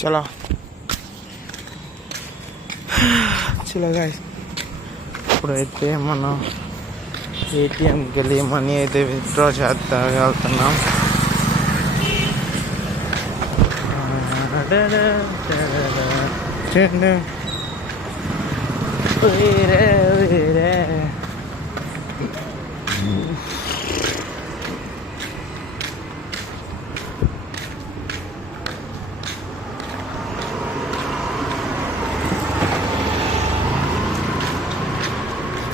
చలో చలో గాయ్స్, ఇప్పుడైతే మనం ఏటీఎంకి వెళ్ళి మనీ అయితే విత్డ్రా చేస్తాగలుగుతున్నాం.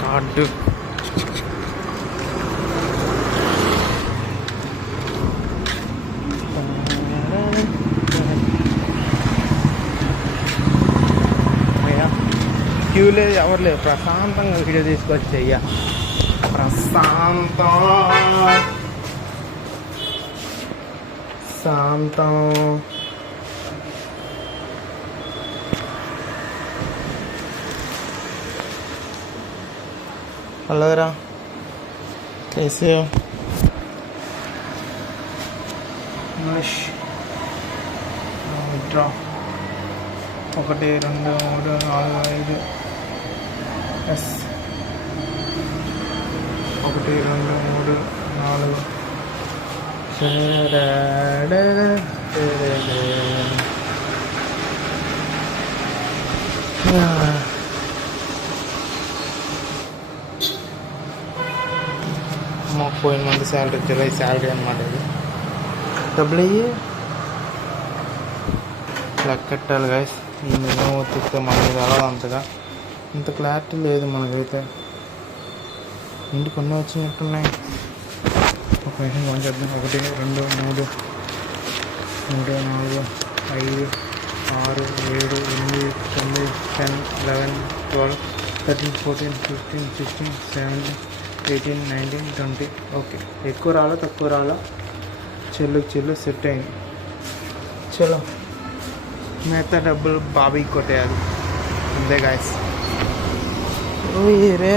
కార్డు క్యూ లేదు, ఎవరు లేదు, ప్రశాంతంగా వీడియో తీసుకొచ్చి చెయ్య. ప్రశాంతం శాంతం. హలో రా, कैसे हो? 1 2 3 4 5 ఎస్ 1 2 3 4 మాకు పోయిన మంది శాలరీ, జులై శాలరీ అనమాట. ఇది డబ్బులు అయ్యి లెక్కెట్టాలి గైస్. ఈ నెల ఒత్తిస్తే మన మీద అలా అంతగా ఇంత క్లారిటీ లేదు మనకైతే. ఇంటి కొన్ని వచ్చినట్టున్నాయి. ఒక నిమిషం ఫోన్ చేద్దాం. 1 2 3 3 4 5 6 7 8 9 10 11 12 13 14 15 16 17 18 19 20. ఓకే, ఎక్కువ రాలా తక్కువ రాలా, చెల్లు సెట్ అయింది. చలో, మిగతా డబ్బులు బాబీ కొట్టేయాలి అంతే గాయస్. ఊరే